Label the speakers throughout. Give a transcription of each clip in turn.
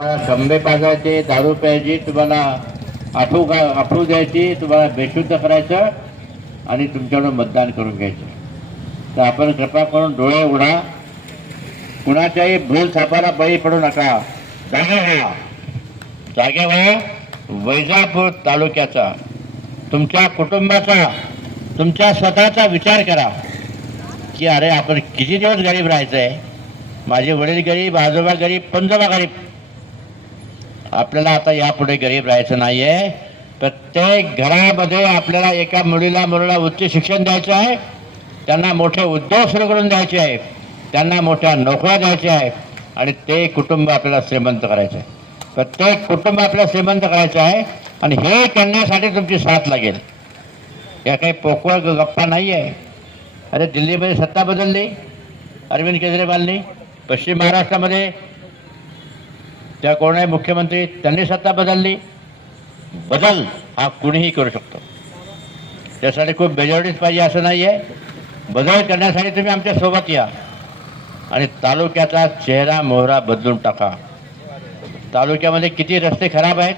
Speaker 1: तुम्हाला पाजायचे दारू प्यायची तुम्हाला आठू का आठवू द्यायची तुम्हाला बेशुद्ध करायचं आणि तुमच्याकडून मतदान करून घ्यायचं. तर आपण कृपा करून डोळे उघडा. कुणाच्याही भूल थापाला बळी पडू नका. जागे व्हा. जागे व्हा. वैजापूर तालुक्याचा तुमच्या कुटुंबाचा तुमच्या स्वतःचा विचार करा. की अरे आपण किती दिवस गरीब राहायचं आहे माझे वडील गरीब आजोबा गरीब पंजोबा गरीब. आपल्याला आता यापुढे गरीब राहायचं नाही आहे प्रत्येक घरामध्ये आपल्याला एका मुलीला मुलीला उच्च शिक्षण द्यायचं आहे. त्यांना मोठे उद्योग सुरू करून द्यायचे आहे. त्यांना मोठ्या नोकऱ्या द्यायच्या आहे. आणि ते कुटुंब आपल्याला श्रीमंत करायचं आहे. प्रत्येक कुटुंब आपल्याला श्रीमंत करायचं आहे. आणि हे करण्यासाठी तुमची साथ लागेल. या काही पोकळ गप्पा नाही आहे अरे दिल्लीमध्ये सत्ता बदलली. अरविंद केजरीवालनी पश्चिम महाराष्ट्रामध्ये त्या कोण आहे? मुख्यमंत्री. त्यांनी सत्ता बदलली. बदल हा कुणीही करू शकतो. त्यासाठी खूप मेजॉरिटीच पाहिजे असं नाही आहे बदल करण्यासाठी तुम्ही आमच्यासोबत या. आणि तालुक्याचा चेहरा मोहरा बदलून टाका. तालुक्यामध्ये किती रस्ते खराब आहेत?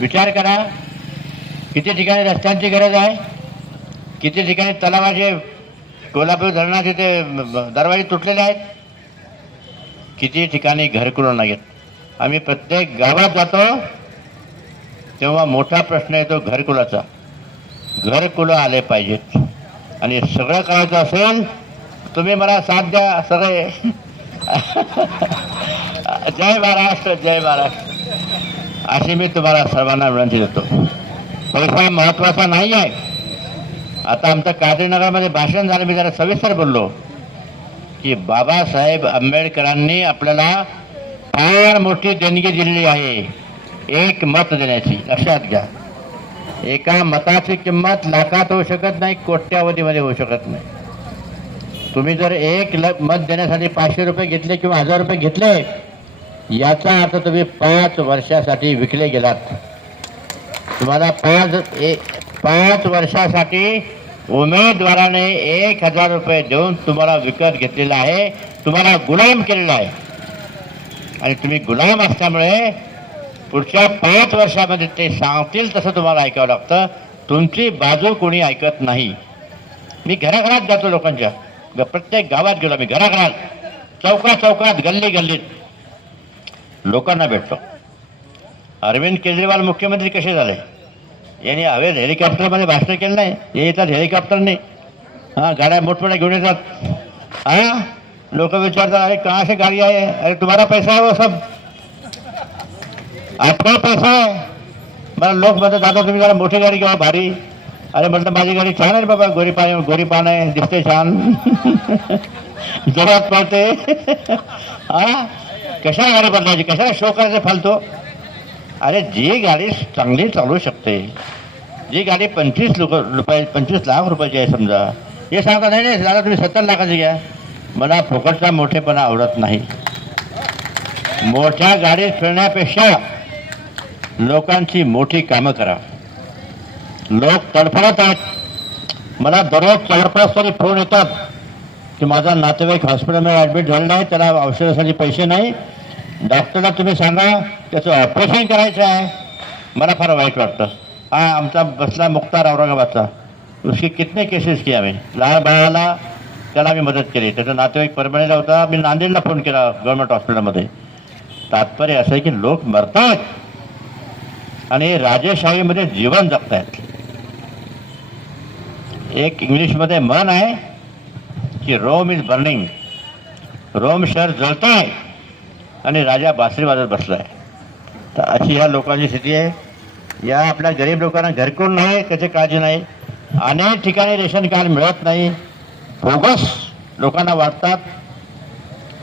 Speaker 1: विचार करा. किती ठिकाणी रस्त्यांची गरज आहे? किती ठिकाणी तलावाचे कोल्हापूर धरणाचे ते दरवाजे तुटलेले आहेत? किती ठिकाणी घरकुलं नाहीत आम्ही प्रत्येक गावात जातो तेव्हा मोठा प्रश्न येतो घरकुलाचा. घरकुलं आले पाहिजेत. आणि सगळं करायचं असेल तुम्ही मला साथ द्या सगळे. जय महाराष्ट्र जय महाराष्ट्र. अशी मी तुम्हाला सर्वांना विनंती देतो पैसा महत्त्वाचा नाही आहे. आता आमचं काजीनगरमध्ये भाषण झालं मी जरा सविस्तर बोललो. की बाबासाहेब आंबेडकरांनी आपल्याला फार मोठी देणगी दिलेली आहे. एक मत देण्याची लक्षात घ्या. एका मताची किंमत लाखात होऊ शकत नाही कोट्यावधीमध्ये होऊ शकत नाही. तुम्ही जर एक ल मत देण्यासाठी पाचशे रुपये घेतले किंवा हजार रुपये घेतले याचा अर्थ तुम्ही पाच वर्षासाठी विकले गेलात. तुम्हाला पाच ए पाच वर्षासाठी उमेदवाराने एक हजार रुपये देऊन तुम्हाला विकत घेतलेला आहे. तुम्हाला गुलाम केलेला आहे. आणि तुम्ही गुलाम असल्यामुळे पुढच्या पाच वर्षामध्ये ते सांगतील तसं तुम्हाला ऐकावं लागतं. तुमची बाजू कोणी ऐकत नाही. मी घराघरात जातो लोकांच्या. ग- प्रत्येक गावात गेलो मी घराघरात. चौका चौकात गल्ली गल्लीत. लोकांना भेटतो अरविंद केजरीवाल मुख्यमंत्री कसे झाले? यांनी हवे हेलिकॉप्टरमध्ये भाषण केलं नाही. हे येतात हेलिकॉप्टरने. हां गाड्या मोठमोठ्या घेऊन येतात. हां? लोक विचारतात अरे, कहाँ से गाड़ी आहे अरे, तुम्हारा पैसा है वो सब। आपका पैसा है? मला लोक म्हणतात दादा, तुम्ही जरा मोठी गाडी घ्या भारी? अरे म्हटलं माझी गाडी छान रे बाबा, गोरी पाणी गोरी पान दिसते छान. जोरात पडते हा? कशा गाडी बदलायची? कशाला शो करायचं फालतो? अरे, जी गाडी चांगली चालू शकते. जी गाडी पंचवीस लोक, रुपये, पंचवीस लाख आहे समजा. हे सांगता नाही नाही दादा, तुम्ही सत्तर लाखाची घ्या. मला फुकटचा मोठेपणा आवडत नाही. मोठ्या गाडीत फिरण्यापेक्षा लोकांची मोठी कामं करा. लोक तडफडत आहेत. मला दररोज चार तरी फोन येतात की माझा नातेवाईक हॉस्पिटलमध्ये ॲडमिट झालेला आहे त्याला औषधासाठी पैसे नाही. डॉक्टरला तुम्ही सांगा त्याचं ऑपरेशन करायचं आहे. मला फार वाईट वाटतं. हा आमचा बसला मुक्तार औरंगाबादचा. उसकी कितने केसेस किया आम्ही लहान बाळाला त्याला आम्ही मदत केली. त्याचा नातेवाईक परभणीला होता. मी नांदेडला फोन केला गव्हर्नमेंट हॉस्पिटलमध्ये तात्पर्य असं आहे की लोक मरतात. आणि राजेशाहीमध्ये जीवन जगतायत. एक इंग्लिशमध्ये म्हण आहे की रोम इज बर्निंग रोम शहर जळत आहे आणि राजा बासरी वाजत बसलाय. तर अशी ह्या लोकांची स्थिती आहे. या आपल्या गरीब लोकांना घरकुल नाही त्याची काळजी नाही. अनेक ठिकाणी रेशन कार्ड मिळत नाही. बोगस लोकांना वाटतात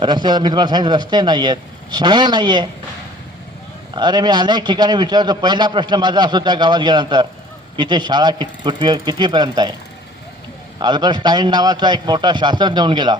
Speaker 1: रस्ते मी तुम्हाला सांगितलं रस्ते नाही आहेत शाळा नाही आहे अरे मी अनेक ठिकाणी विचारतो पहिला प्रश्न माझा असतो त्या गावात गेल्यानंतर की ते शाळा कित कुठवी कितीपर्यंत आहे? आल्बर्ट स्टाईन नावाचा एक मोठा शास्त्रज्ञ होऊन गेला.